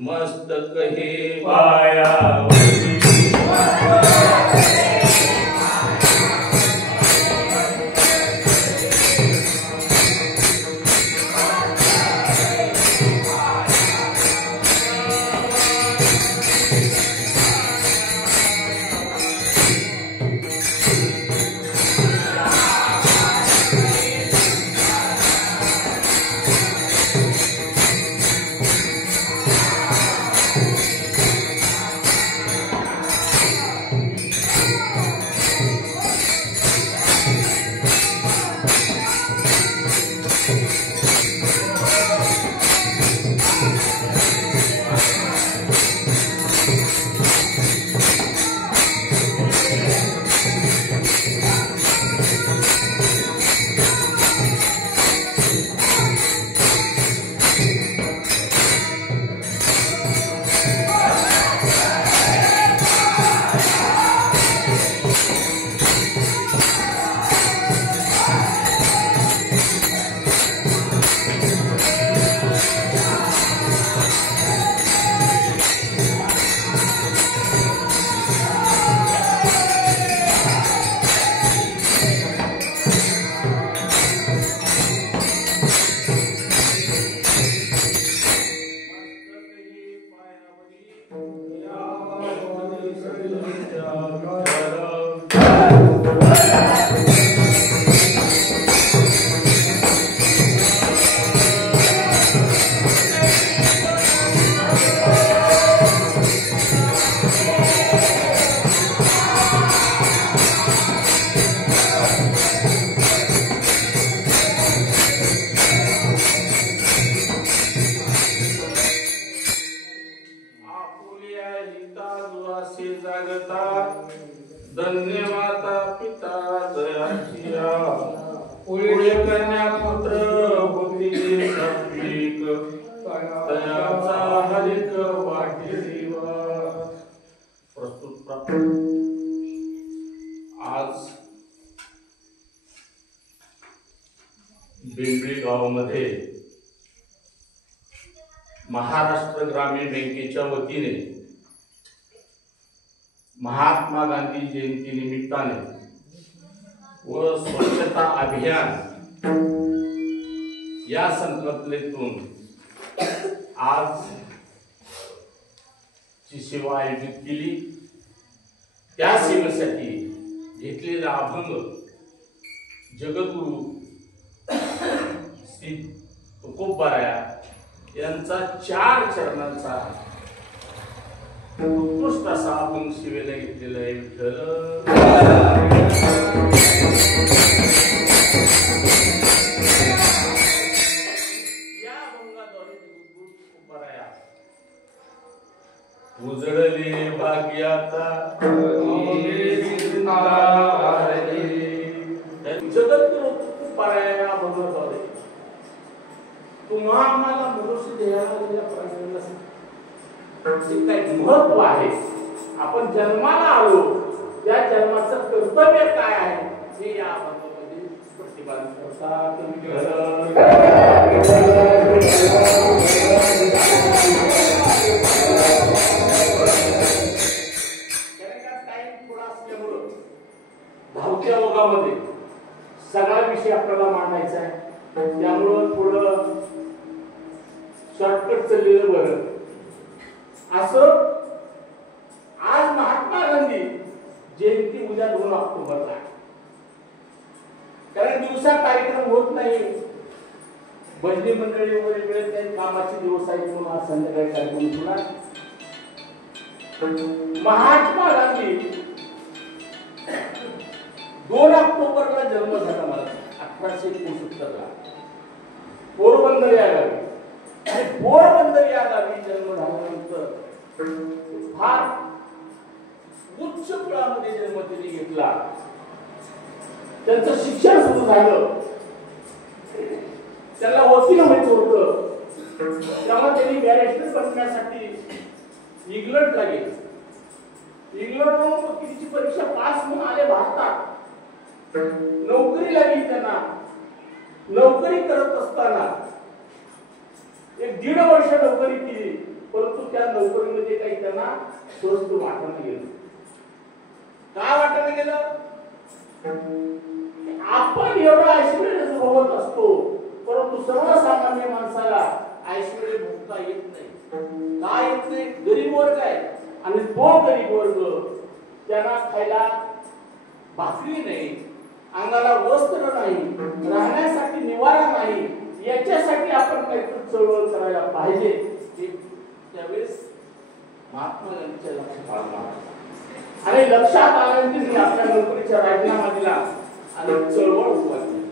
मस्तक हे पाया धन्य माता पिता दयाचिया पुढे कन्या पुत्र होती सात्विक दयाचा हरिक वाटे देवा. प्रस्तुत आज बेंबळी गावामध्ये महाराष्ट्र ग्रामीण बँकेच्या वतीने महात्मा गांधी जयंती निमित्ताने व स्वच्छता अभियान या संकल्पनेतून आज ची सेवा आयोजित केली. त्या सेवेसाठी घेतलेला अभंग जगद्गुरु श्री तुकोबाराया यांचा 4 चरणांचा उत्कृष्ट असा अभंग सेवेला घेतलेला आहे. या अभंगाद्वारे जगद्गुरु तुकोबाराया उजळले भाग्याता जगद्गुरु तुकोबाराया या अभंगाद्वारे तुम्हा आम्हाला मनुष्य देहाला काही महत्व आहे. आपण जन्माला आलो, या जन्माचं कर्तव्य काय आहे हे या अभंगामध्ये प्रतिपादन करतात. धावत्या ओघामध्ये सगळा विषय आपल्याला मांडायचा आहे, त्यामुळं थोडं शॉर्टकट चाललेलं बरं. असं आज महात्मा गांधी जयंती उद्या 2 ऑक्टोबरला, कारण दिवसा कार्यक्रम होत नाही, भजनी मंडळी वगैरे काही कामाचे दिवस आहेत म्हणून आज संध्याकाळी कार्यक्रम होणार. महात्मा गांधी 2 ऑक्टोबरला जन्म झाला मला 1869 पोरबंदर या गावी. आणि पोरबंदर या गावी जन्म झाल्यानंतर फार उच्च कुळामध्ये जन्म त्यांनी घेतला. त्यांचं शिक्षण सुरू झालं. त्याला वकील व्हायचं होतं, तेव्हा त्यांनी बॅरिस्टर बनण्यासाठी इंग्लंडला गेले. इंग्लंडहून वकिलीची परीक्षा पास होऊन आले भारतात. नोकरी लागली त्यांना. नोकरी करत असताना 1.5 वर्ष नोकरी केली, परंतु त्या नोकरीमध्ये काही त्यांना स्वस्त वाटणं गेलं. काय वाटणं गेलं? आपण एवढं ऐश्वर्य भोगत असतो, परंतु सर्वसामान्य माणसाला ऐश्वर्य भोगता येत नाही. काय येत नाही? गरीब वर्ग आहे, आणि तो गरीब वर्ग त्यांना खायला भाकरी नाही, अंगाला वस्त्र नाही, राहण्यासाठी निवारा नाही. याच्यासाठी आपण काहीतरी चळवळ करायला पाहिजे. त्यावेळेस महात्मा गांधीच्या लक्षात आलं, आणि लक्षात आल्यानंतर आपल्या नोकरीचा राजीनामा दिला आणि चळवळ उभा केली.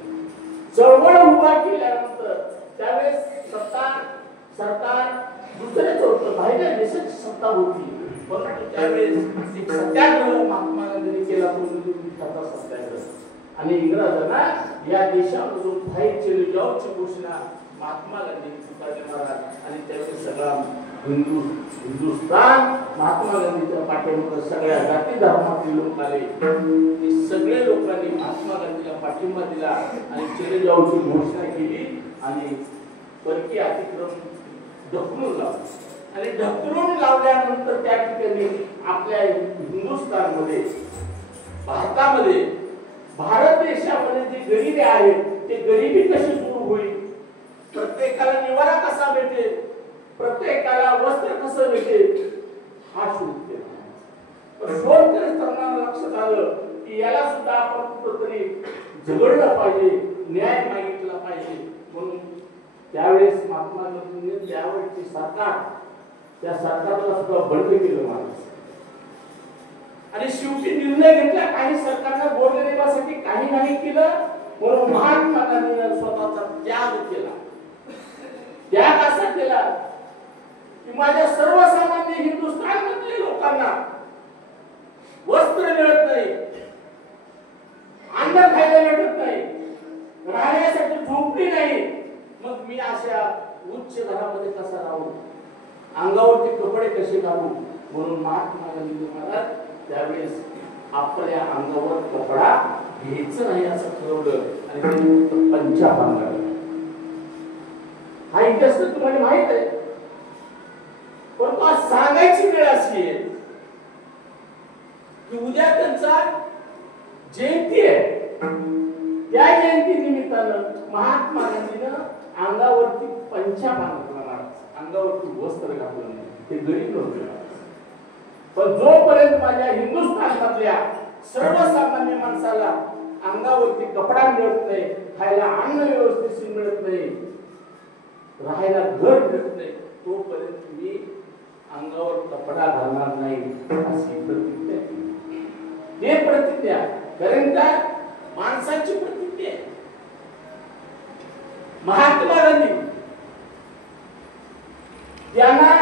चळवळ उभा केल्यानंतर त्यावेळेस सरकार दुसरेच होतं, बाहेर देशाची सत्ता होती, परंतु त्यावेळेस एक सत्याग्रह महात्मा गांधींनी केला, तो सत्याग्रह. आणि इंग्रजांना या देशामधून बाहेर चले जाऊची घोषणा महात्मा गांधींनी महाराज आणि त्यावेळेस सगळा हिंदुस्थान महात्मा गांधीच्या पाठीमागे सगळ्या जाती धर्मातील लोक आले. ते सगळे लोकांनी महात्मा गांधीला पाठिंबा दिला आणि चले जाऊची घोषणा केली आणि परकीय अतिक्रम ढकलून लावलं. आणि ढकलून लावल्यानंतर त्या ठिकाणी आपल्या हिंदुस्थानमध्ये भारतामध्ये भारत देशामध्ये जी गरिबी आहे ते गरिबी कशी दूर होईल, प्रत्येकाला निवारा कसा भेटेल, प्रत्येकाला वस्त्र कसं भेटेल, हा शोध केला. शोध करताना लक्षात आलं की याला सुद्धा आपण कुठंतरी झगडलं पाहिजे, न्याय मागितला पाहिजे. म्हणून त्यावेळेस महात्मा गांधींनी त्यावेळची सरकार, त्या सरकारला सुद्धा बंद केलं माणूस. आणि शेवटी निर्णय घेतला, काही सरकारने गोरगरिबासाठी काही नाही केलं, म्हणून महात्मा गांधींनी स्वतःचा त्याग केला. त्याग असा केला की माझ्या सर्वसामान्य हिंदुस्थानमधील लोकांना वस्त्र मिळत नाही, अन्न खायला भेटत नाही, राहण्यासाठी झोपडी नाही, मग मी अशा उच्च घरामध्ये कसा राहू, अंगावरती कपडे कसे घालू? म्हणून महात्मा गांधी महाराज त्यावेळेस आपल्या अंगावर कपडा घ्यायचं नाही असं ठरवलं आणि त्यांनी पंजाब काढलं. हा इतिहास तुम्हाला माहित आहे, पण आज सांगायची वेळ अशी आहे की उद्या त्यांचा जयंती आहे. त्या जयंती निमित्तानं महात्मा गांधीनं अंगावरती पंजाब बांधला, अंगावरती वस्त्र घातलं नाही. ते गरीब नव्हते, पण जोपर्यंत माझ्या हिंदुस्थानातल्या सर्वसामान्य माणसाला अंगावरती कपडा मिळत नाही, खायला अन्न व्यवस्थित मिळत नाही, राहायला घर मिळत नाही, तोपर्यंत मी अंगावर कपडा घालणार नाही अशी प्रतिज्ञा केली. ते प्रतिज्ञा कारण का माणसाची प्रतिज्ञा आहे. महात्मा गांधी त्यांना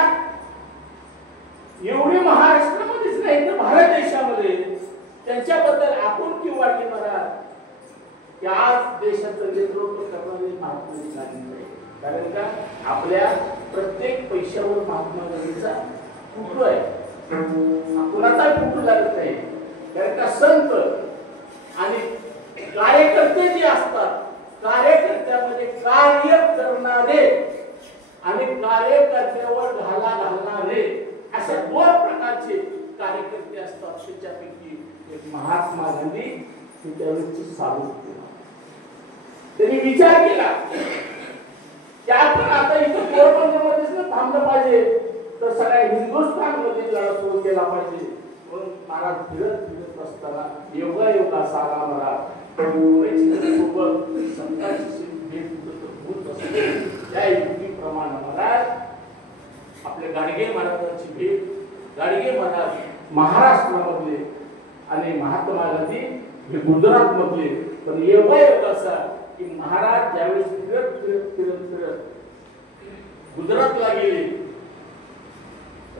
एवढी महाराष्ट्रामध्येच नाही तर भारत देशामध्ये त्यांच्याबद्दल आपुलकी वाटली मला की आज देशाचं नेतृत्व करणारे महात्मा गांधी. कारण का आपल्या प्रत्येक पैशावर महात्मा गांधीचा फोटो आहे, कुणाचा फोटो लागत नाही. कारण का संत आणि कार्यकर्ते जे असतात, कार्यकर्त्यामध्ये कार्य करणारे आणि कार्यकर्त्यावर घाला घालणारे अशा दोन प्रकारचे कार्यकर्ते असतात. त्याच्यापैकी एक महात्मा गांधी त्यावेळेची साधू. त्यांनी विचार केला की आपण आता इथं पोरबंदरमध्येच थांबलं पाहिजे तर सगळ्या हिंदुस्थानमध्ये लढा सुरू केला पाहिजे. म्हणून महाराज फिरत फिरत असताना योगा साला मला सोबत संतांची भेट होत असते. त्या युक्तीप्रमाणे महाराज आपल्या गाडगे महाराजांची भेट, गाडगे महाराज महाराष्ट्रामधले आणि महात्मा गांधी हे गुजरात मधले. पण योग असा की महाराज ज्यावेळेस फिरत फिरत फिरत फिरत गुजरातला गेले,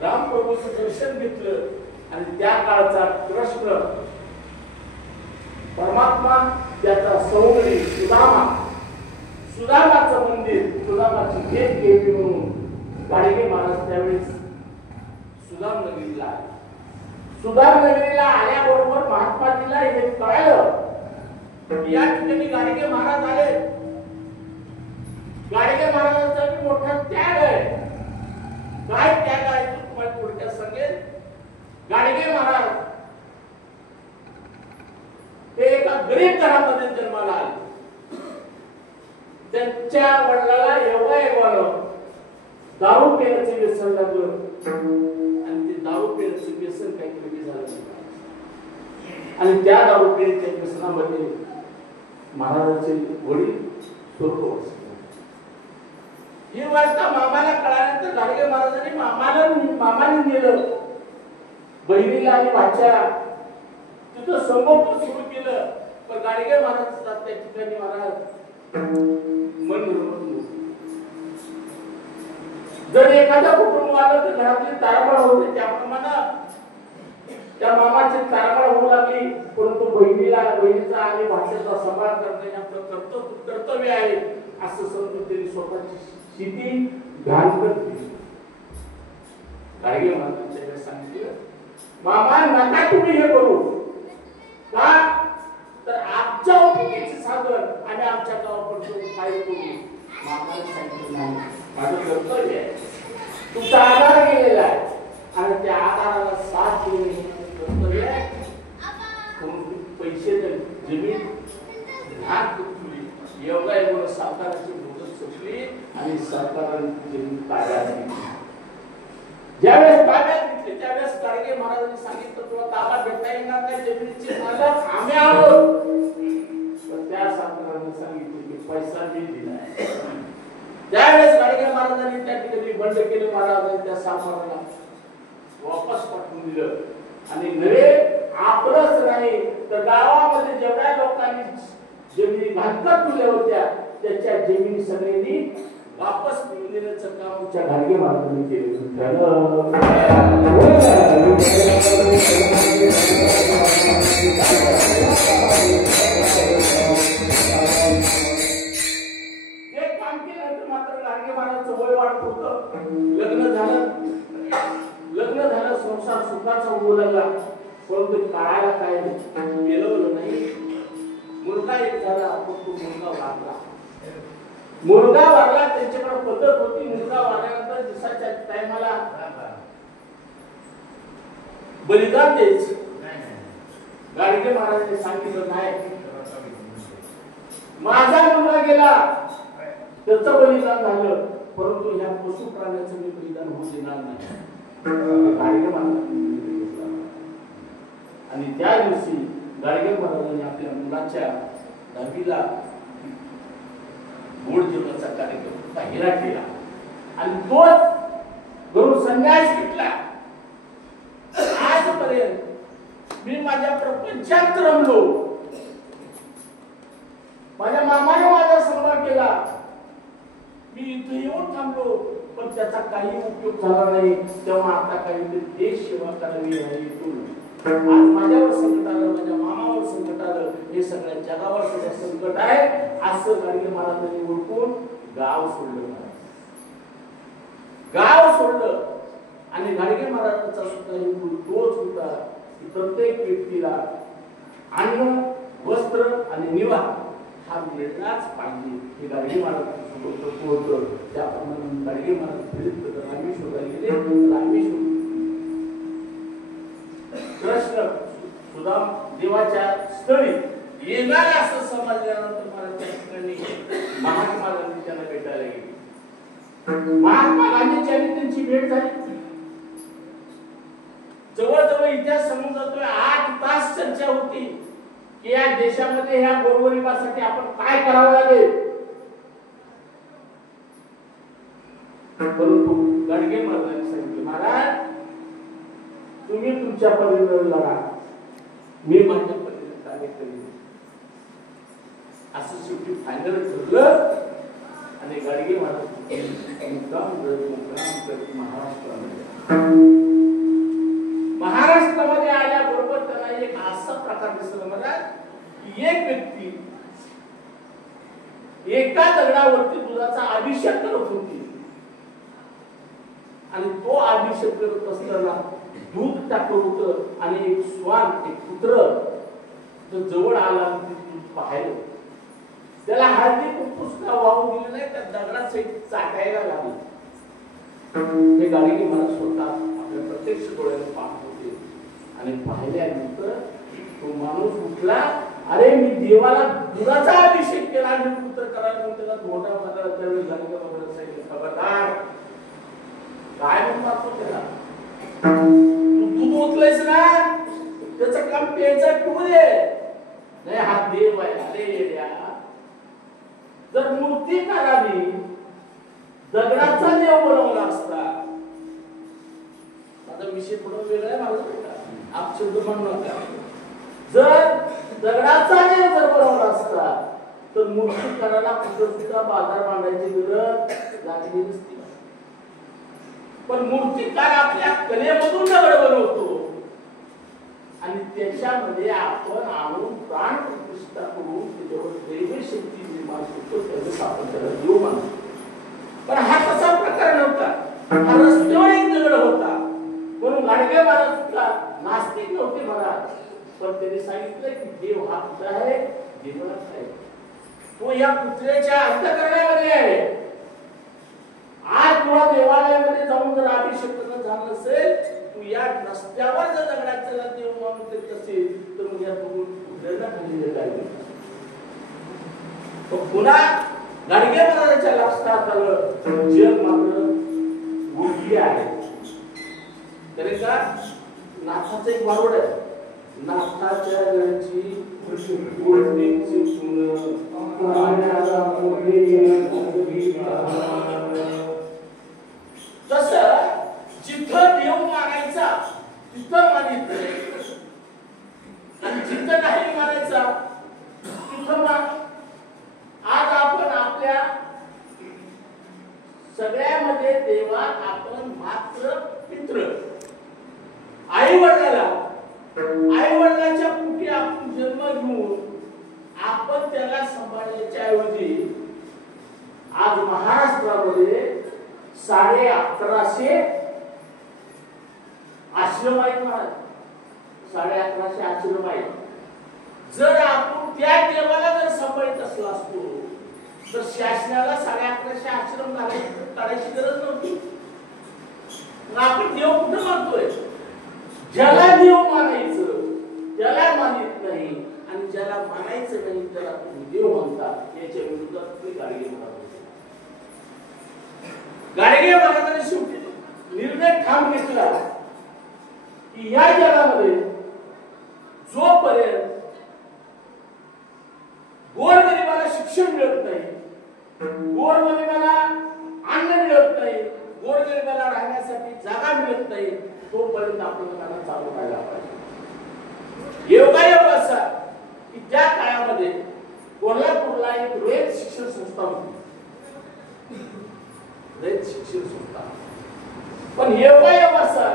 रामप्रभूचं दर्शन घेतलं आणि त्या काळचा कृष्ण परमात्मा त्याचा सौंदर्य सुदामाचं मंदिर, सुदामाची भेट घ्यावी म्हणून गाडगे महाराज त्यावेळेस सुदामनगरीला आले. सुदामनगरीला आल्याबरोबर महात्माजीला हे कळलं या ठिकाणी गाडगे महाराज आले. गाडगे महाराजांचा मोठा त्याग आहे. काय त्याग आहे तो तुम्हाला थोडक्यात सांगेल. गाडगे महाराज ते एका गरीब घरामध्ये जन्माला आले. त्यांच्या वडिलाला एवढं दारू पिण्याचे व्यसन लागलं आणि ते दारू पिण्याचे व्यसन काहीतरी झालं आणि त्या दारू पिण्याच्या व्यसनामध्ये महाराजांचे वडील स्वर्गवासी. ही वार्ता मामाला कळाल्यानंतर गाडगे महाराजांनी मामाने नेलं बहिणीला आणि भाच्याला. तिथं संगोपन सुरू केलं. पण गाडगे महाराज त्या ठिकाणी महाराज मन जर एखादा कुटुंब आलं तर घरातली तारमळ होते. त्याप्रमाणे त्या मामाची तारमळ होऊ लागली. परंतु बहिणीचा आणि भाषेचा सांभाळ करणे आपलं कर्तव्य आहे असं समजून त्यांनी स्वतःची स्थिती ध्यान करते. गाडगे महाराजांच्या सांगितलं मामा नका तुम्ही हे करू का तर आमच्या उपयोगीचे साधन आणि आमच्या गावाकडून काय करू. मामाने सांगितलं नाही माझं कर्तव्य आहे. तुमचा आधार गेलेला आहे आणि त्या आधाराला साथ देणे कर्तव्य आहे. पैसे जमीन ध्यान तुटली एवढा एवढं साताराची मुदत सुटली आणि सरकारने जमीन ताब्यात घेतली. ज्यावेळेस ताब्यात घेतली त्यावेळेस गाडगे महाराजांनी सांगितलं तुला ताबा भेटता येणार नाही, जमिनीचे मालक आम्ही आहोत. तर त्या सरकारने सांगितले की पैसा मी दिलाय. त्यावेळेस गाडगे महाराजांनी त्या ठिकाणी बंद केले. महाराजांनी त्या सामानाला वापस पाठवून दिलं आणि नवे आपलंच नाही तर गावामध्ये जेवढ्या लोकांनी जमिनी घातक तुल्या होत्या त्याच्या जमिनी सगळ्यांनी वापस मिळवून देण्याचं काम आमच्या घाडगे महाराजांनी केलेलं काम केल्यानंतर मात्र घाडगे महाराजांचं वय वाढत होतं. लग्न झालं, संसार सुखाचा होऊ लागला, परंतु काळाला काय मिळवलं नाही. मुलगा एक झाला, पण तो मुलगा वारला. त्यांच्याकडे पद्धत होती, मुलगा वारल्यानंतर दिवसाच्या टायमाला बलिदान द्यायचं. गाडगे महाराजांनी सांगितलं नाही, माझा मुलगा गेला त्याचं बलिदान झालं, परंतु ह्या पशु प्राण्याचं मी बलिदान होऊ देणार नाही. गाडगे महाराज आणि त्या दिवशी गाडगे महाराजांनी आपल्या मुलाच्या दहावीला गोड जेवणाचा कार्यक्रम पहिला केला आणि तो गुरु संन्यास घेतला. आजपर्यंत मी माझ्या प्रपंचात रमलो, माझ्या मामाने माझा सांभाळ केला, मी इथे येऊन थांबलो, पण त्याचा काही उपयोग झाला नाही. तेव्हा आता काही देश सेवा करावी आज माझ्यावर संकट आलं, माझ्या मामावर संकट आलं, हे सगळ्या जगावर सगळं संकट आहे असं गाडगे महाराजांनी ओळखून गाव सोडलं. गाव सोडलं आणि गाडगे महाराजांचा सुद्धा हेतू तोच होता की प्रत्येक व्यक्तीला अन्न, वस्त्र आणि निवारा हा मिळणारच पाहिजे. हे गाडगे महाराज होतं. त्याप्रमाणे गाडगे महाराज रामेश्वराला गेले. रामेश्वर कृष्ण सुदाम देवाच्या स्थळी येणार असं समजल्यानंतर मला त्या ठिकाणी महात्मा गांधी त्यांना भेटायला गेले. महात्मा गांधीची आणि त्यांची भेट झाली. जवळजवळ इतिहास समजून जातोय 8 तास चर्चा होती की या देशामध्ये ह्या गोरगरिबासाठी आपण काय करावं लागेल. परंतु गाडगे महाराजांनी सांगितलं, महाराज तुम्ही तुमच्या परीने लढा, मी माझ्या परीने कार्य करेन. असं शेवटी फायनल ठरलं आणि गाडगे महाराज महाराष्ट्रामध्ये आल्याबरोबर त्यांना एक असा प्रकार दिसला मला की एक व्यक्ती एका दगडावरती दुधाचा अभिषेक करत होती आणि तो अभिषेक करत असताना दूध टाकत होतं आणि एक श्वान, एक कुत्र जवळ आला आणि दूध पाहिलं. त्याला हळदी कुंकू सुद्धा वाहून दिलं नाही, त्या दगडात चाटायला लागलं. हे गाडगे महाराज स्वतः आपल्या प्रत्यक्ष डोळ्याने पाहत होते आणि पाहिल्यानंतर तो माणूस उठला, अरे मी देवाला दुधाचा अभिषेक केला आणि पुत्र करायला त्याला मोठा मारला. त्यावेळी गाडगे महाराज सांगितलं, खबरदार काय म्हणतो त्याला, तू दूध ओतलंयस ना, त्याचं काम प्यायचं टू दे. नाही हा देव आहे. अरे येड्या, जर मूर्तिकाराने दगडाचा देव बनवला असता, माझा विषय थोडा वेगळा आहे, माझा बेटा आप शब्द म्हणू नका. जर दगडाचा देव जर बनवला असता तर मूर्तिकाराला कुठं सुद्धा बाजार बांधायची गरज लागली नसती. पण मूर्तिकार आपल्या कलेमधून दगड बनवतो आणि त्याच्यामध्ये आपण आणून प्राण प्रतिष्ठा करून त्याच्यावर दैवी शक्ती निर्माण करतो, त्यावेळेस आपण त्याला देव मानतो. पण हा तसा प्रकार नव्हता. हा रस्त्यावर एक दगड होता. म्हणून गाडगे महाराज सुद्धा नास्तिक नव्हते महाराज, पण त्यांनी सांगितलं की देव हा कुठला आहे, देवालाच आहे. तो या पुतळ्याच्या अंतःकरणामध्ये आहे. आज तुला देवालयामध्ये जाऊन जर अभिषेक झालं नसेल, तू या रस्त्यावर जर दगडाचा देव मानून देत असेल तर मग या पुतळ्याला खाली जाईल. पुन्हा गाडगे महाराजांच्या लक्षात आलं, जग मात्र गोष्टी आहे. तरी का नाथाचं एक वारुड आहे, नाथाच्या गळची गोष्टींची सुन पाण्याला मोठी तसं जिथं देव मागायचा तिथं मागितलं आणि जिथं नाही मागायचा तिथं माग. आज आपण आपल्या सगळ्यामध्ये देवा आपण मात्र पित्र. आई वडिलाच्या पोटी आपण जन्म घेऊन आपण त्याला सांभाळण्याच्या ऐवजी आज महाराष्ट्रामध्ये 1150 आश्रम आहेत महाराज. 1150 आश्रम आहेत. जर आपण त्या देवाला जर सांभाळत असला असतो तर शासनाला 1150 आश्रम काढायची गरज नव्हती. आपण देव कुठं मानतोय? ज्याला देव मानायचं त्याला मानित नाही आणि ज्याला मानायचं नाही त्याला देव म्हणतात. याच्या विरोधात गाडगे महाराजांनी शेवटी निर्णय ठाम घेतला की या जगामध्ये जोपर्यंत गोरगरिबाला शिक्षण मिळत नाही, गोरगरिबाला अन्न मिळत नाही, गोरगरिबाला राहण्यासाठी जागा मिळत नाही, तोपर्यंत आपण त्यांना चालू राहायला पाहिजे. योगायोग असा की त्या काळामध्ये कोल्हापूरला एक रयत शिक्षण संस्था होती. रयत शिक्षण संस्था. पण योगायोग असा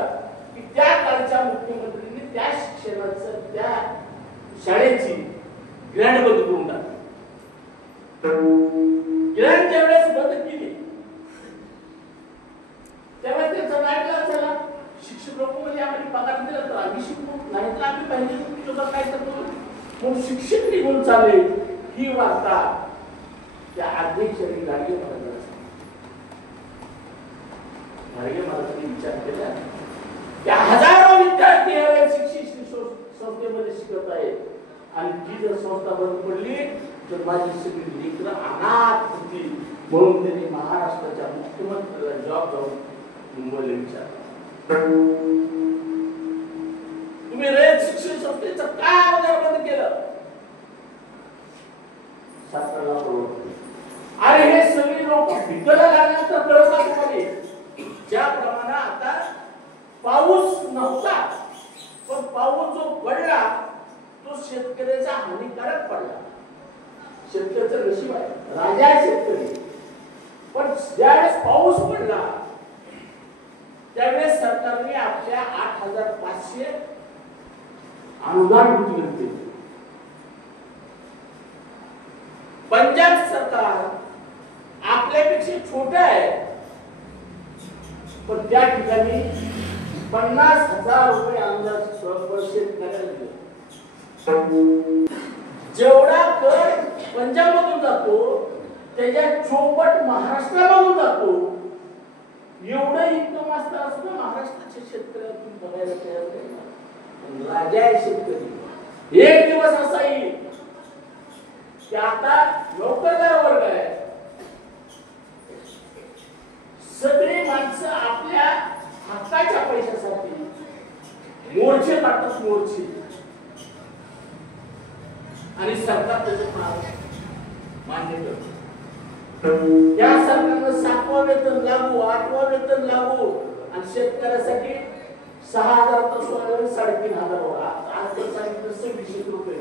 की त्या काळच्या मुख्यमंत्र्यांनी त्या शिक्षणाचं त्या शाळेची ग्रँड बंद करून टाकली. ग्रँड ज्यावेळेस बंद केली त्यावेळेस त्याचा नाटला चला शिक्षक लोक म्हणजे आम्हाला पगार दिला तर आम्ही शिकू, नाही तर आम्ही पाहिजे तुझं काय करतो मग शिक्षक निघून चालले. ही वार्ता त्या अध्यक्षांनी गाडगे महाराजांनी विचार केला. त्या हजारो विद्यार्थी शिक्षण संस्थेमध्ये शिकत आहेत आणि ती जर संस्था बंद पडली तर माझी सगळी लेकरं अनाथ होती. म्हणून त्यांनी महाराष्ट्राच्या मुख्यमंत्र्याला जॉब जाऊन मुंबईला विचारला, तुम्ही रयत शिक्षण संस्थेचं काय अगोदर बंद केलं? शास्त्राला अरे हे सगळी लोक भिकायला लागल्यानंतर कळत तुम्हाला ज्याप्रमाणे आता पाऊस नव्हता पण पाऊस जो पडला तो शेतकऱ्याचा हानिकारक पडला. शेतकऱ्याचं नशीब आहे, राजा आहे शेतकरी. पण ज्यावेळेस पाऊस पडला त्यावेळेस सरकारने आपल्या 8500 अनुदान वितरित केले. पंजाब सरकार आपल्यापेक्षा छोटे आहे पण त्या ठिकाणी 50,000 रुपये अनुदान शेतकऱ्याला दिले. जेवढा कर पंजाब मधून जातो त्याच्या चौपट महाराष्ट्रामधून जातो. एवढं इन्कम असतं असं महाराष्ट्राच्या शेतकऱ्यातून बघायला तयार नाही. राजा आहे शेतकरी. एक दिवस असा येईल की आता नोकरदार वर्ग आहे, सगळी माणसं आपल्या हक्काच्या पैशासाठी मोर्चे काढतात, मोर्चे. आणि सरकार त्याचं मान्य करतं. या सरकारनं 7वं वेतन लागू, 8वं वेतन लागू आणि शेतकऱ्यासाठी 6,000 तर 3,500. आज तर सांगितलं 2600 रुपये.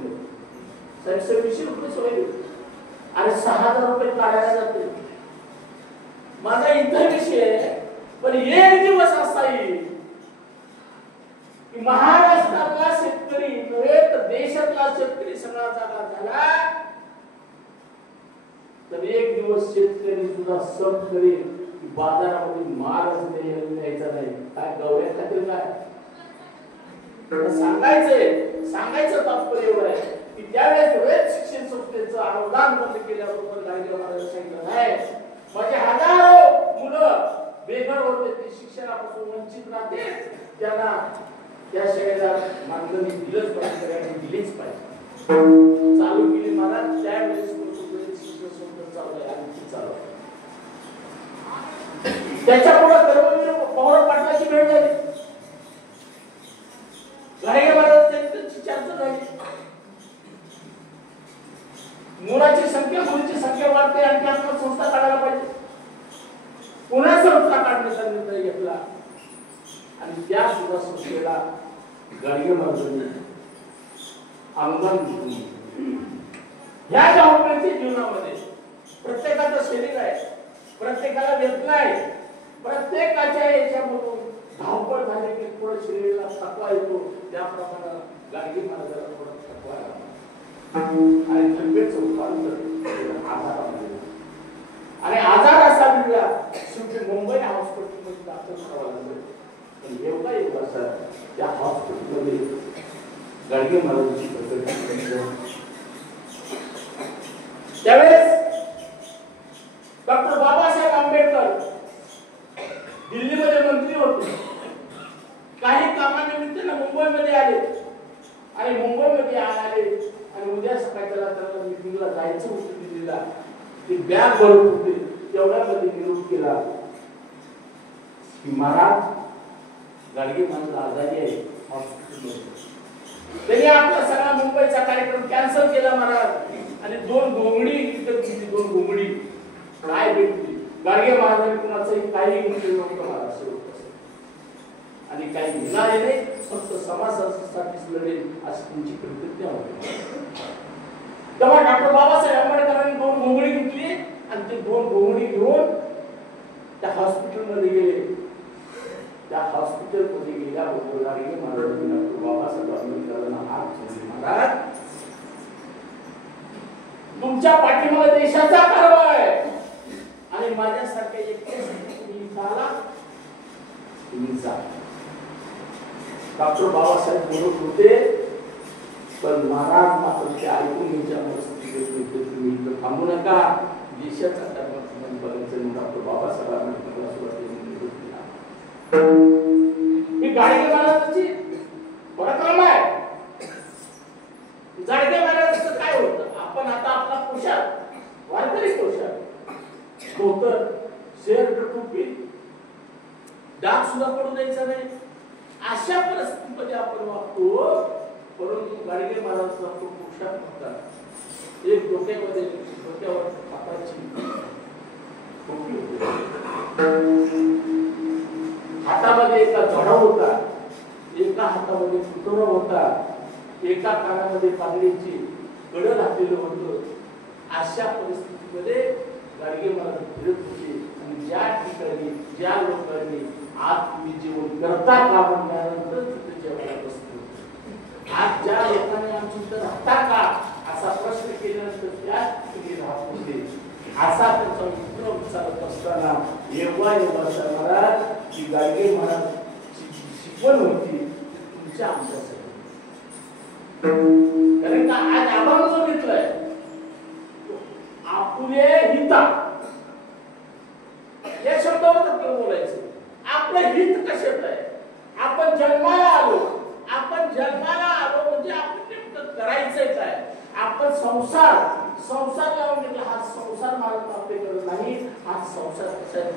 2600 रुपये सोय. अरे 6,000 रुपये काढायला जाते. माझा इतर विषय आहे पण एक दिवस असा येईल की महाराष्ट्रातला शेतकरी नव्हे तर देशातला शेतकरी सगळा जागा झाला तर एक दिवस शेतकरी सुद्धा सब करेल की बाजारामध्ये मालच द्यायचा नाही. काय गवऱ्या खातील काय सांगायचं तात्पर्य एवढं आहे की त्यावेळेस रयत शिक्षण संस्थेचं अनुदान बंद केल्याबरोबर गाडगे महाराज सांगितलं नाही माझे हजारो मुलं बेघर होते ते शिक्षणापासून वंचित राहते त्यांना त्या शाळेला मानधनी दिलंच पाहिजे, सगळ्यांनी दिलीच पाहिजे. चालू केली महाराज. त्यावेळेस शिक्षण संस्था चालू आहे आणि चालू आहे. त्याच्यामुळे कर्मवीर पवार पाटलाची भेट झाली. गाडगे महाराज त्यांची चर्चा झाली. मुलाची संख्या मुलीची संख्या वाढते आणि आपण संस्था काढायला पाहिजे. पुन्हा संस्था काढण्याचा निर्णय घेतला आणि त्या सुद्धा संस्थेला गाडगे महाराजांनी अनुदान दिले. ह्या धावपळीच्या जीवनामध्ये प्रत्येकाचं शरीर आहे प्रत्येकाला देत नाही. प्रत्येकाच्या याच्यामधून धावपळ झाली की थोडं शरीराला थकवा येतो. त्याप्रमाणे गाडगे महाराजाला थोडा थकवा आला आणि तब्येत आजारामध्ये आणि आजार असा मिळाला. शेवटी मुंबई हॉस्पिटलमध्ये दाखल करावं लागलं. पण एवढा एक वर्षा त्या हॉस्पिटलमध्ये गाडगे महाराजांची प्रकृती त्यावेळेस डॉक्टर बाबासाहेब आंबेडकर दिल्लीमध्ये मंत्री होते. काही कामानिमित्तानं मुंबईमध्ये आले आणि मुंबईमध्ये आले आणि उद्या सकाळी त्याला मीटिंगला जायचं होतं दिल्लीला. ती बॅग भरत होते. तेवढ्यामध्ये निरोप केला की महाराज गाडगे महाराज आजारी आहे हॉस्पिटलमध्ये. त्यांनी आपला सगळा मुंबईचा कार्यक्रम कॅन्सल केला महाराज आणि 2 घोंगडी विकत घेतली. 2 घोंगडी काय भेटली. गाडगे महाराजांनी कुणाचंही काही घेतलं नव्हतं महाराज आणि काही घेणारे नाही. फक्त समाजासाठीच लढेल अशी त्यांची प्रतिज्ञा होती. तेव्हा डॉक्टर बाबासाहेब आंबेडकरांनी 2 घोंगडी घेतली आणि ते 2 घोंगडी घेऊन त्या हॉस्पिटलमध्ये गेले. त्या हॉस्पिटलमध्ये गेल्याबरोबर गाडगे महाराजांनी डॉक्टर बाबासाहेब आंबेडकरांना हात जोडले. महाराज तुमच्या पाठीमागे देशाचा कारभार आहे आणि माझ्यासारख्या एकट्यासाठी तुम्ही चाला तुम्ही जा. डॉक्टर बाबासाहेब बोलत होते पण महाराज मात्र ते ऐकून घ्यायच्या परिस्थितीत तुम्ही इथं थांबू नका. देशाचा कारभार तुम्ही बघायचं. डॉक्टर बाबासाहेब आंबेडकरांना सुरुवातीला निरोप दिला. ही गाडगे महाराजांची पराक्रम आहे. गाडगे महाराजांचं काय होतं. आपण आता आपला पोशाख वारकरी पोशाख धोतर शर्ट टोपी डाग सुद्धा पडू द्यायचा नाही. अशा परिस्थितीमध्ये आपण वागतो. परंतु गाडगे महाराजांचा तो पोशाख होता. एक डोक्यामध्ये डोक्यावर हाताची टोपी होती. हातामध्ये एका झाडा होता. एका हातामध्ये पुतळा होता. एका कानामध्ये पागडीची कडं घातलेलं होतं. अशा परिस्थितीमध्ये गाडगे महाराज फिरत होते आणि ज्या ठिकाणी ज्या लोकांनी आज तुम्ही जेवण करता का म्हणल्यानंतर तिथे जेवायला बसतो. आज ज्या लोकांनी आमची इथं राहता का असा प्रश्न केल्यानंतर त्याच ठिकाणी राहत होते. असा त्यांचा मित्र विचारत असताना एवढा महाराज की गाडगे महाराज शिकवण होती तुमच्या आमच्यासाठी. कारण का आज आपण जो घेतलंय आपुले हिता या शब्दावर आपल्याला बोलायचं. आपलं हित कशात आहे. आपण जन्माला आलो. आपण जन्माला आलो म्हणजे आपण नेमकं करायचंय काय. आपण संसार लावून घेतला. हा संसार मारत आपल्याकडे नाही. हा संसार कशात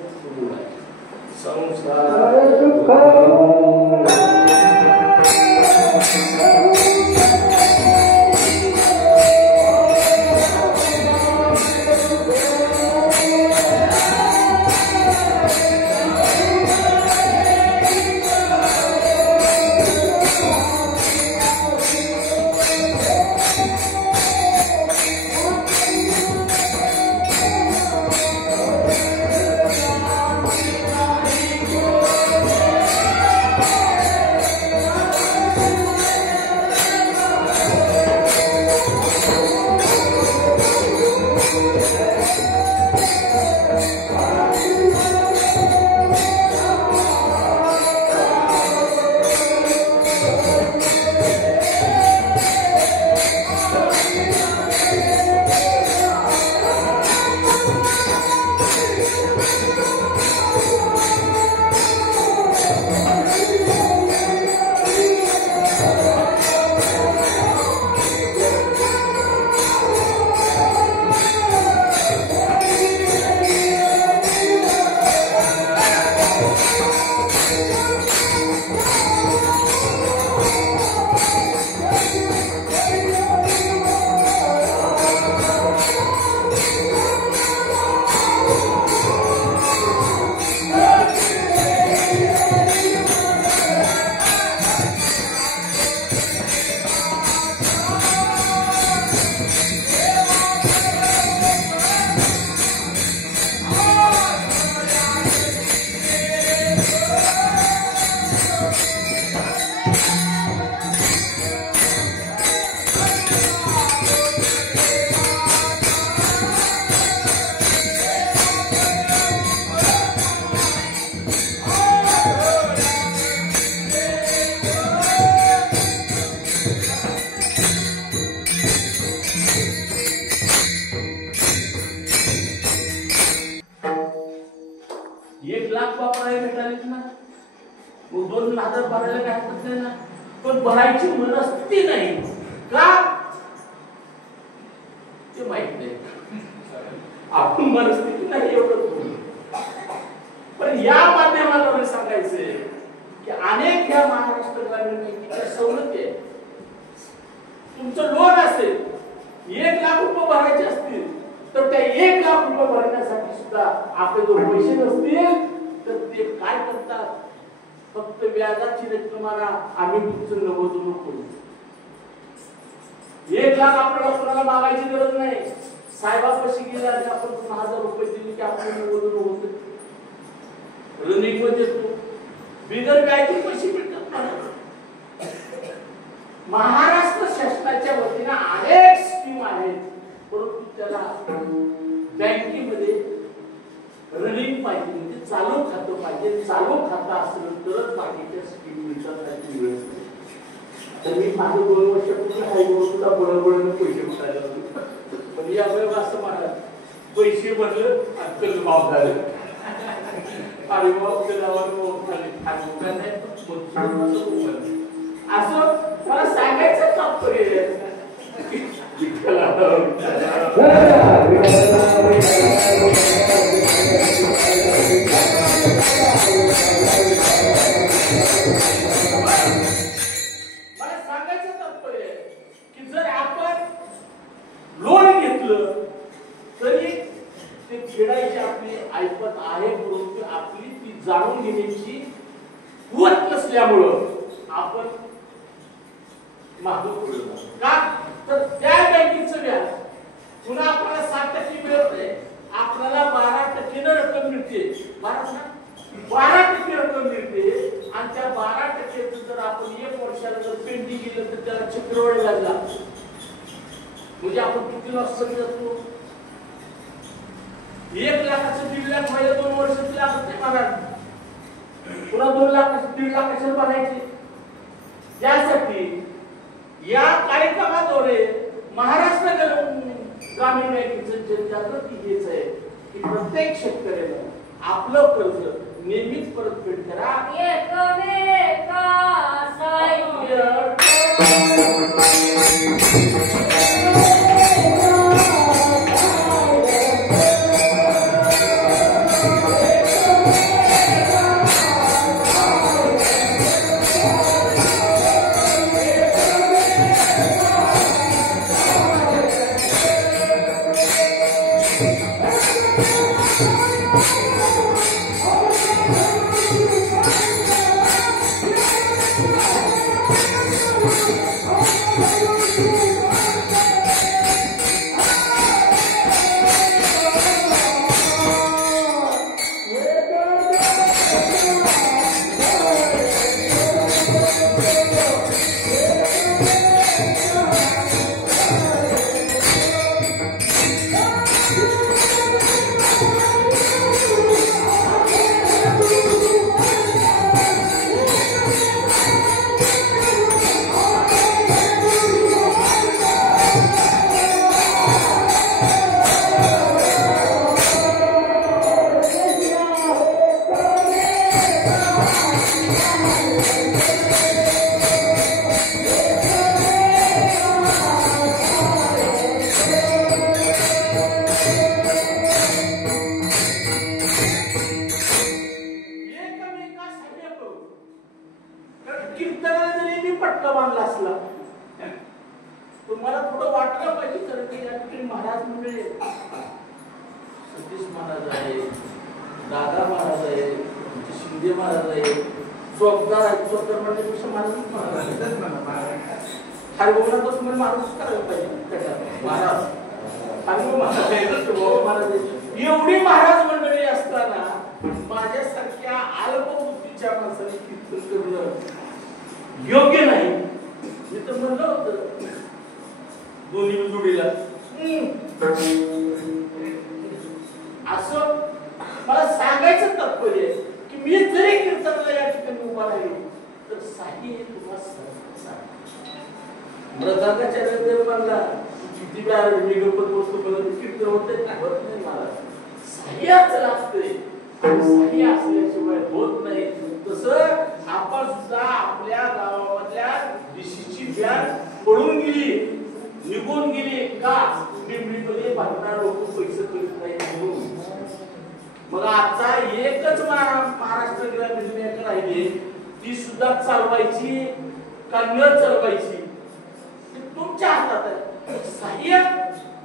1,00,000 वापरायला भेटालीच ना, मग 2,000 भरायला काय हरकत नाही ना. पण भरायची मनस्थिती नाही का ते माहित नाही. आपण मनस्थिती नाही एवढं. पण या माध्यमाला सांगायचंय की अनेक ह्या महाराष्ट्र ग्रामीण बँकेच्या सवलती आहेत. तुमचं लोन असेल 1,00,000 रुपये भरायचे असतील तर त्या 1,00,000 रुपये भरण्यासाठी सुद्धा आपले जर पैसे नसतील तर ते काय करतात, फक्त व्याजाची रक्कमाला आम्ही तुमचं नवोदन करू. 1,00,000 आपल्याला कोणाला मागायची गरज नाही. साहेबापाशी गेला आणि आपण 10,000 रुपये दिले की आपण नवोदन होते. रनिंग मध्ये देतो, बिगर व्याजाचे पैसे मिळतात. महाराष्ट्र शासनाच्या वतीने अनेक स्कीम आहेत, परंतु त्याला बँकेमध्ये रनिंग पाहिजे, म्हणजे चालू खातं पाहिजे. चालू खातं असलं तरच बाकीच्या स्कीम मिळतात. तर मी माझं 2 वर्षापूर्वी हायकोर्टला बळबळीने पैसे भरायला होते. पण या वेळेला असं म्हणा पैसे भरले आणि कल माफ झाले. आणि मग असं मला सांगायचं तात्पर्य की जर आपण लोन घेतलं तरी ते फेडायची आपली ऐपत आहे, परंतु आपली ती जाणून घेण्याची कुवत नसल्यामुळं आपण मागं पुढे जातो. का तर त्या बँकेचं व्याज पुन्हा आपल्याला 7% मिळत नाही, आपल्याला 12% रक्कम मिळते. 12% रक्कम मिळते आणि त्या 12% जर आपण 1 वर्षाला जर पेंडिंग केलं तर त्याला चक्रवाढ लागला म्हणजे आपण किती लॉस साठी जातो. 1,00,000चं 1,50,000 व्हायला 2 वर्ष लागत नाही मला. पुन्हा 2,00,000 1,50,000 भरायचे. त्यासाठी या कार्यक्रमाद्वारे महाराष्ट्र ग्रामीण बँकेचं जनजागृती हेच आहे की प्रत्येक शेतकऱ्यानं आपलं कर्ज नियमित परतफेड करा. एवढी महाराज मंडळी असताना माझ्यासारख्या अल्पबुद्धीच्या माणसाने कीर्तन करणं योग्य नाही. मी तर म्हणलं होतं दोन्ही जोडीला असं. मला सांगायचं तात्पर्य की मी जरी कीर्तनाला या ठिकाणी उभा राहिलो तर साही हे तुम्हाला मृतांच्या देवाला किती वेळा मी गणपत वस्तू कीर्तन होते होत नाही. मला साह्याच लागते सही असल्याशिवाय होत नाही. तसं आपण सुद्धा आपल्या गावामधल्या दिशीची व्यान पळून गेली, निघून गेली का बिंबडीमध्ये बांधणारे लोक पैसे करीत नाही म्हणून. मग आता एकच महाराष्ट्र ग्रामीण बँक राहिली, ती सुद्धा चालवायची का न चालवायची तुमच्या हातात आहे. सहाय्य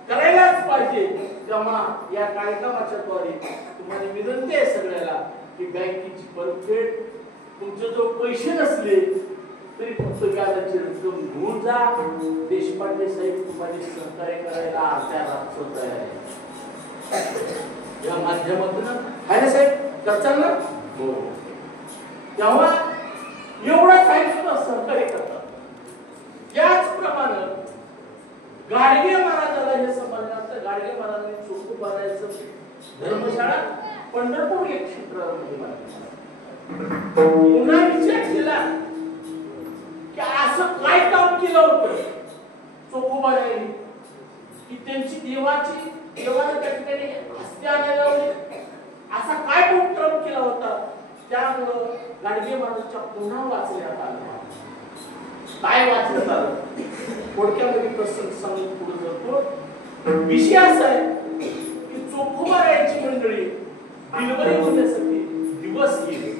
करायलाच पाहिजे. तेव्हा या कार्यक्रमाच्या द्वारे तुम्हाला विनंती आहे सगळ्याला की बँकेची परतफेड तुमचे जो पैसे नसले तरी फक्त व्याजाची रक्कम घेऊन जा. देशपांडे साहेब तुम्हाला सहकार्य करायला अर्ध्या रात्र तयार आहे. या माध्यमातून आहे ना साहेब, करचाल ना? हो. तेव्हा एवढा साहेब सुद्धा सहकार्य करतात. याचप्रमाणे गाडगे महाराजाला हे समजण्याचं, गाडगे महाराजांनी चोखू बारायचं धर्मशाळा पंढरपूर एक क्षेत्रामध्ये पुन्हा विचार केला की असं काय काम केलं होतं चोखोबारायांनी की त्यांची देवाला त्या ठिकाणी हस्ते आणायला लावले. असा काय उपक्रम केला होता त्यामुळं गाडगे महाराजांच्या पुन्हा वाचण्यात आलं. काय वाचण्यात आलं थोडक्यामध्ये प्रसंग सांगून पुढे जातो. विषय असा आहे की चोखोबारायांची मंडळी डिलिव्हरी होण्यासाठी दिवस गेले.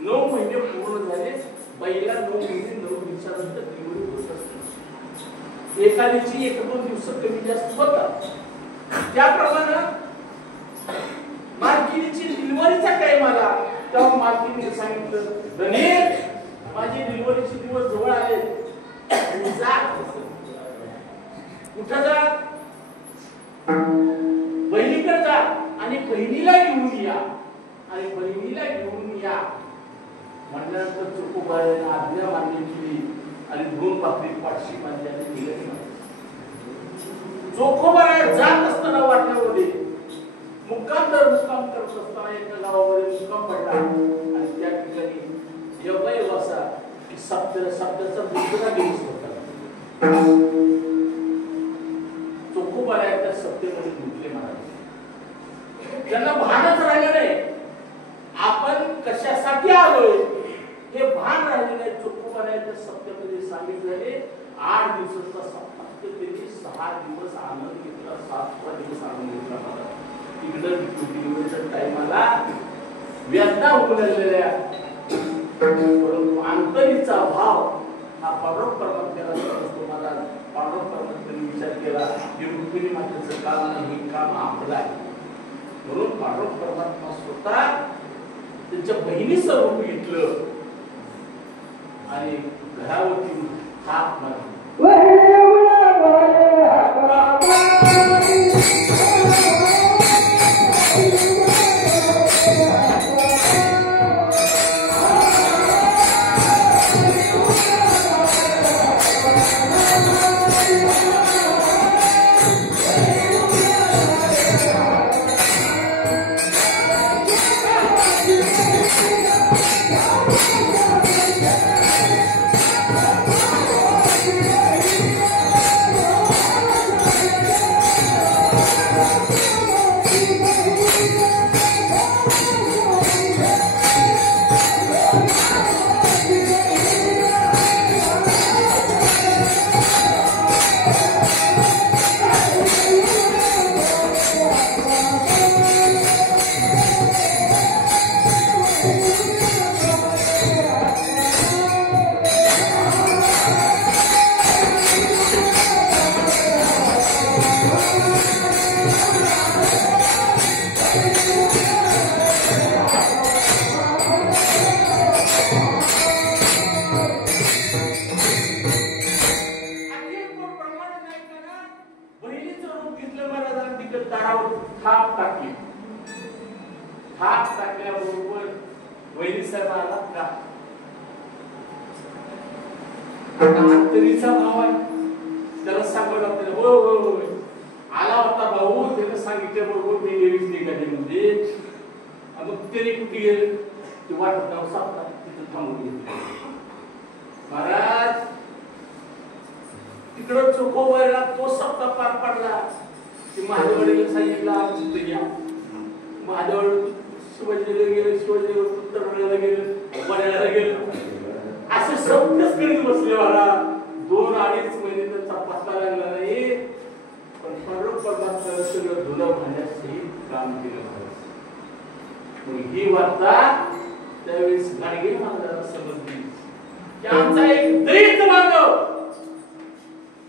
9 महिने पूर्ण झाले. बाईला 9 महिने 9 दिवसानंतर डिलिव्हरी होत असते. एखाद्याची 1-2 दिवस कमी जास्त होतात. त्याप्रमाणे मालकीनीची डिलिव्हरीचा टाइम आला तेव्हा मालकीने सांगितलं, गणेश माझी डिलिव्हरीचे दिवस जवळ आले, जा. कुठं जा? बहिणीकडे जा आणि बहिणीला घेऊन या. आणि बहिणीला घेऊन या म्हटल्यानंतर चोखोबारायांनी आज्ञा मान्य केली आणि 2 भाकरी पाठशी बांधल्याने दिले. चोखोबाराया जात असताना वाटण्यामध्ये मुक्काम करत असताना एका गावामध्ये मुक्काम पडला आणि त्या ठिकाणी एवढा असा की शब्दाचा दुसरा दिवस होता. चोखोबाराया त्या सत्तेमध्ये गुंतले महाराज. त्यांना भानच राहिलं नाही आपण कशासाठी आलोय हे भान राहिले नाही. चोखोबाराया सत्तेमध्ये सामील झाले. 8 दिवसाचा सप्ताह त्यांनी 6 दिवस आनंद घेतला, 7वा दिवस आनंद घेतला. तिकडं डिलिव्हरीच्या टाइमाला व्यथा उमललेल्या परंतु अंतरीचा भाव हा पांडुरंग परमात्म्याला तुम्हाला पांडुरंग परमात्म्याने विचार केला की रुक्मिणी मातेचं काम नाही, हे काम आपलं आहे. म्हणून पांडुरंग परमात्मा स्वतः त्यांच्या बहिणीचं रूप घेतलं आणि घरावरती हात मारला. अंतरीचा भाव आहे त्याला सांगू लागते. हो हो हो आला होता भाऊ, त्याने सांगितलं बरोबर मी लेडीज निघाली म्हणजे मग त्याने कुठे गेले ते वाटत नाव सापडा तिथं थांबून गेले. महाराज तिकडं चोखोबाराला तो सप्ताह पार पडला की माझ्या वडील सांगितलं तिथे या. माझ्या वडील शिवाजीला गेलं, शिवाजीला उत्तरप्रदेशला गेलं, वाड्याला गेलं, असे सगळंच करीत बसले मला. 2-2.5 महिने त्यांचा पत्ता लागला नाही, पण परमात्म्यानं सगळं धुलं भांड्यासही काम केलं. ही वार्ता त्यावेळेस गाडगे महाराजांना समजली की आमचा एक दलित बांधव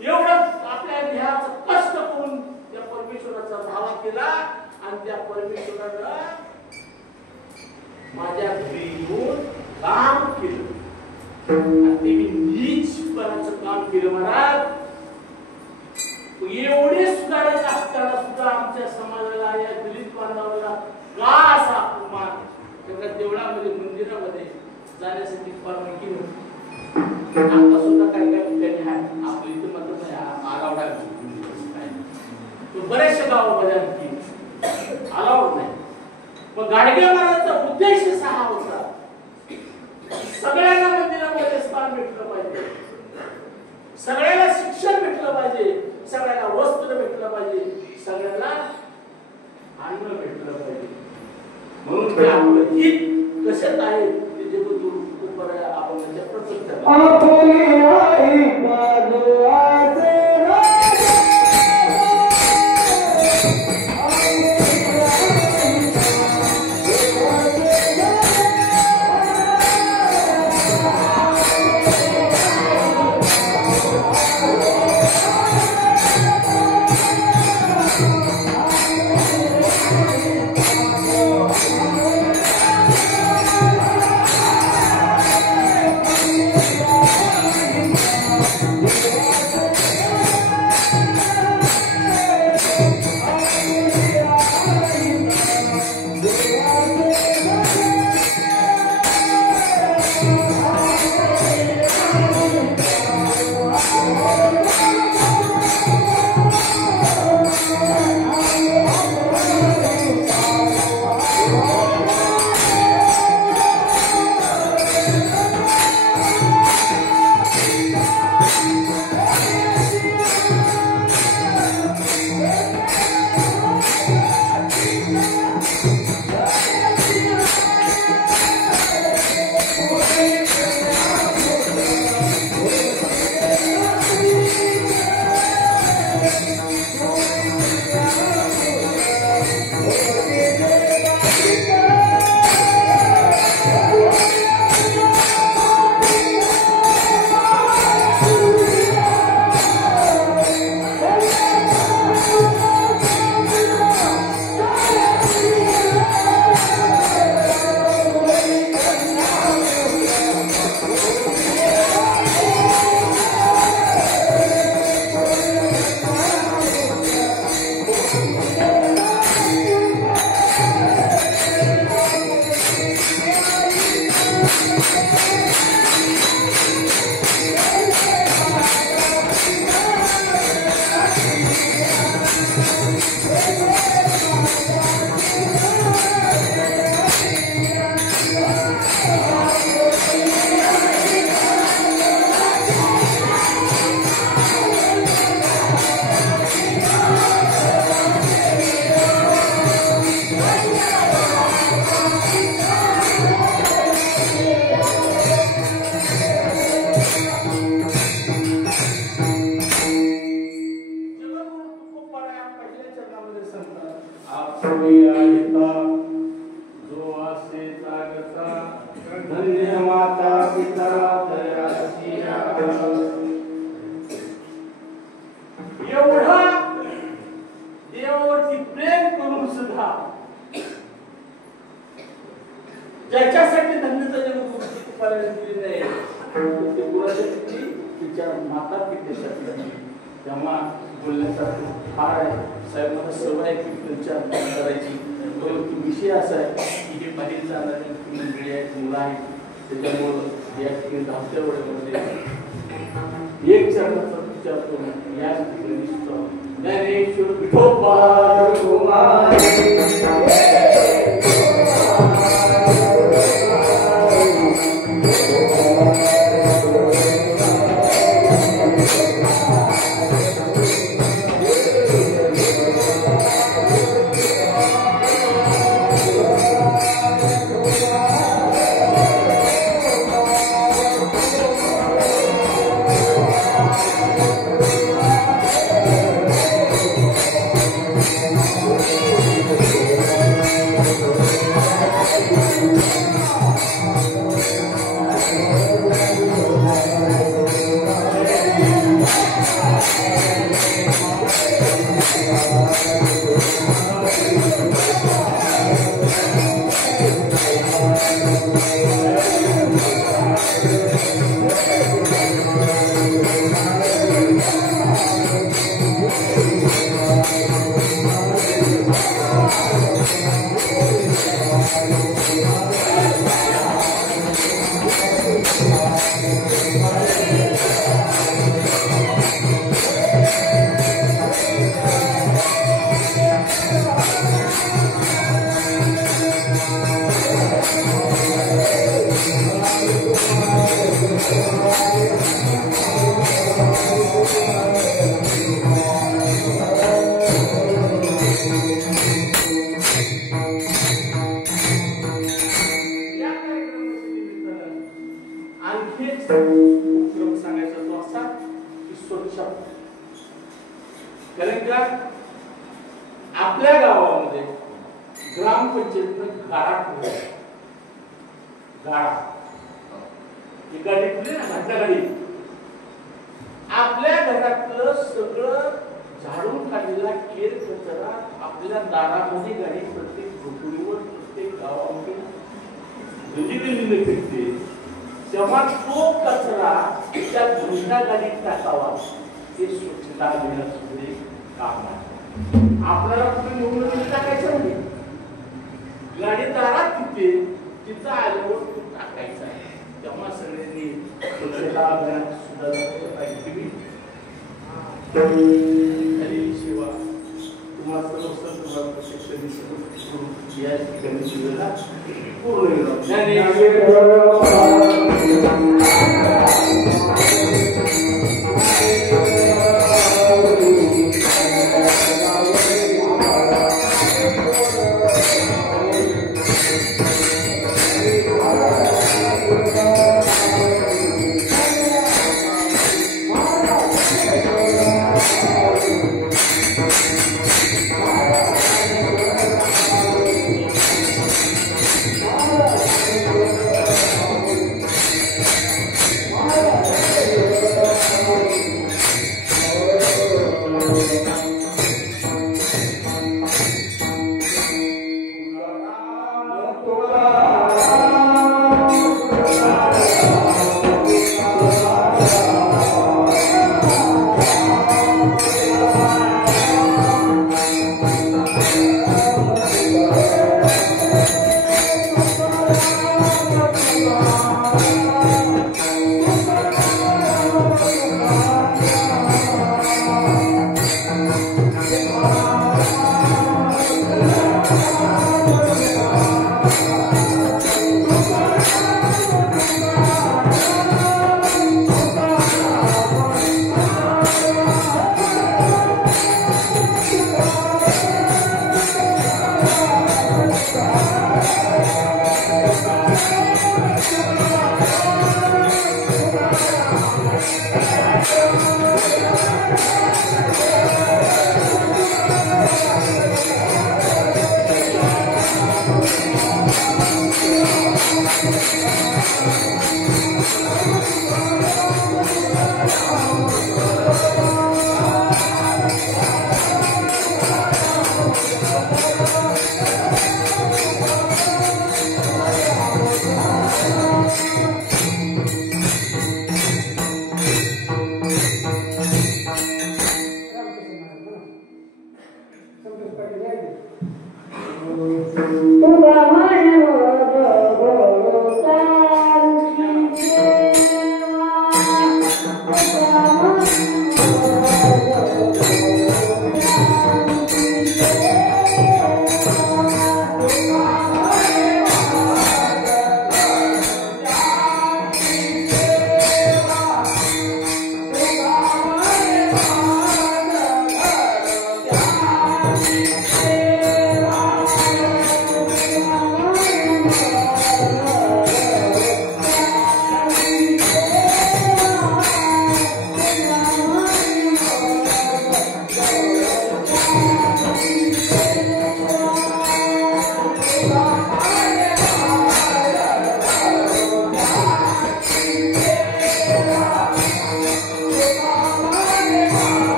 एवढं आपल्या देहाचं कष्ट करून त्या परमेश्वराचा धावा केला आणि त्या परमेश्वरानं माझ्या घरी येऊन काम केलं. ते मी नीचपणाचं काम केलं महाराज. एवढे सुधारक असताना सुद्धा आमच्या समाजाला, या दलित बांधवाला का असा अपमान? त्या देवळामध्ये, मंदिरामध्ये जाण्यासाठी परवानगी नव्हती. आता सुद्धा काही ठिकाणी आहे, आपल्या इथं मात्र नाही. आलावडा बऱ्याचशा गावामध्ये आणखी अलाउड नाही. पण गाडगे महाराजांचा उद्देश असा होता, सगळ्यांना मंदिरामध्ये स्थान भेटलं पाहिजे, सगळ्याला शिक्षण भेटलं पाहिजे, सगळ्याला वस्त्र भेटलं पाहिजे, सगळ्याला अन्न भेटलं पाहिजे. म्हणून ते आपलं हित कशात आहे ते जे आपण त्याच्या प्रत्यक्ष ज्याच्यासाठी धन्यता माता पितेसाठी तेव्हा बोलण्यासाठी फार आहे. साहेब मला सवय आहे कीर्तनच्या करायची. परंतु विषय असा आहे की हे बाहेर जाणारी मंडळी आहेत, मुलं आहेत, त्याच्यामुळं या ठिकाणी धावत्या वेळेमध्ये एक चरणाचा विचार करून या ठिकाणी ज्ञानेश्वर विठोबा उपक्रम सांगायचा तो असा की स्वच्छ, कारण का आपल्या गावामध्ये ग्रामपंचायतीनं गाडा ठेवला, गाडा ही गाडी ठेवली ना, घातल्या गाडी आपल्या घरातलं सगळं झाडून काढलेला केर कचरा आपल्या दारामध्ये गाडी प्रत्येक झोपडीवर प्रत्येक गावामध्ये गल्ली फिरते, तेव्हा तो कचरा त्या धुंडा गाडीत टाकावा, हे स्वच्छता अभियानाचे काम आहे. आपल्याला कुठे निवडून टाकायचं नाही, गाडी दारात तिथं आल्यावर टाकायचं आहे. तेव्हा सगळ्यांनी स्वच्छता अभियान सुद्धा पाहिजे. सेवा तुम्हाला सर्व प्रत्यक्ष या ठिकाणी शिबिराला पूर्ण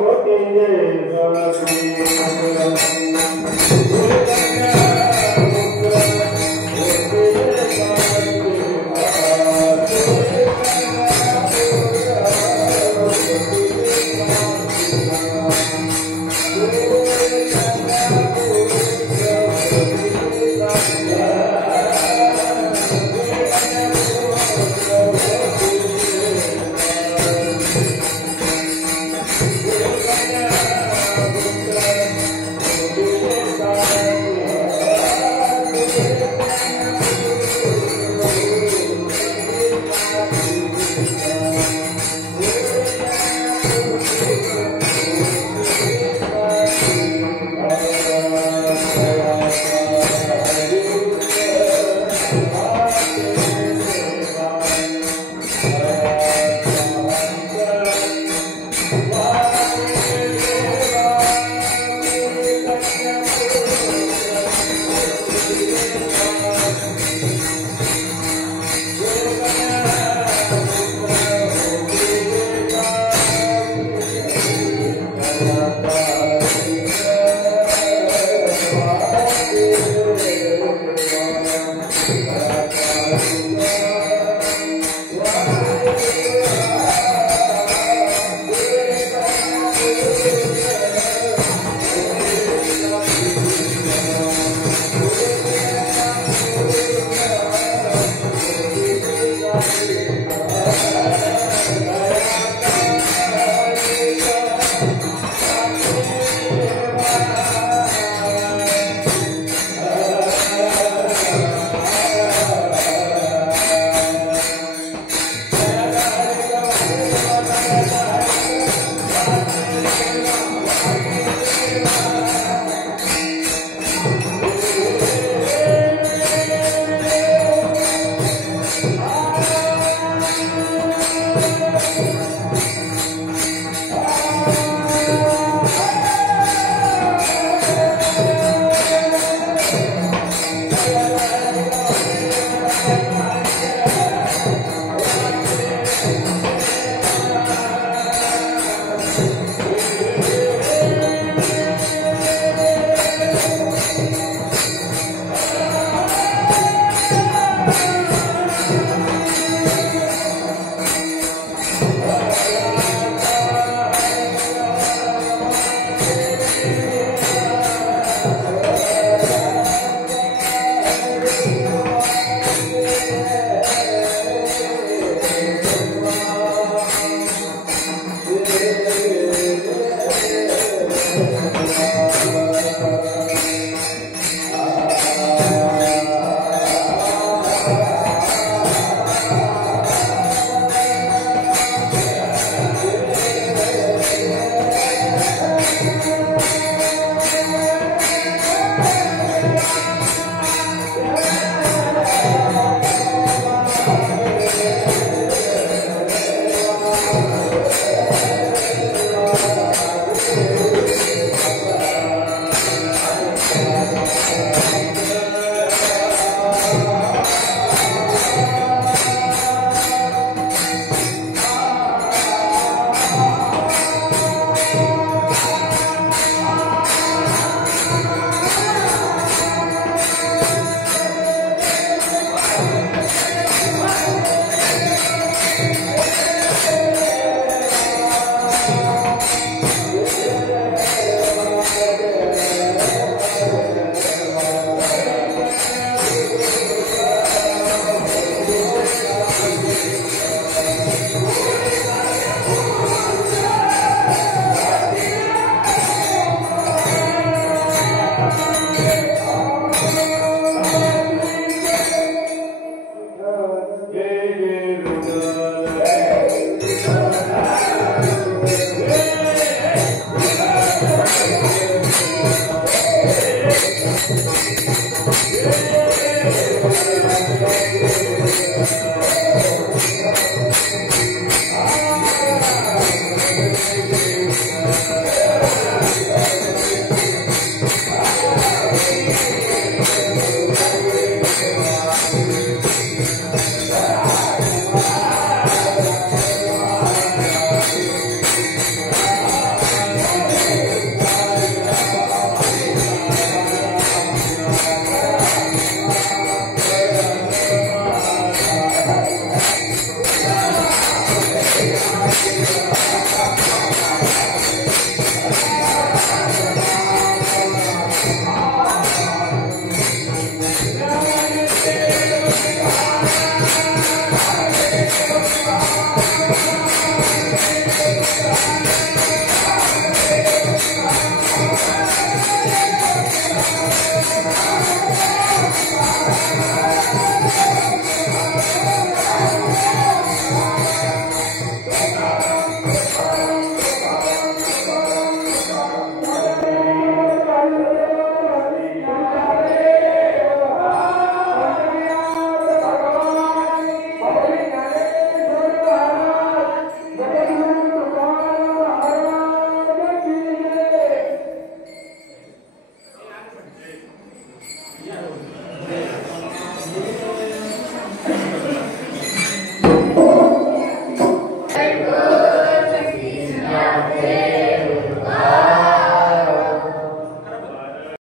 होते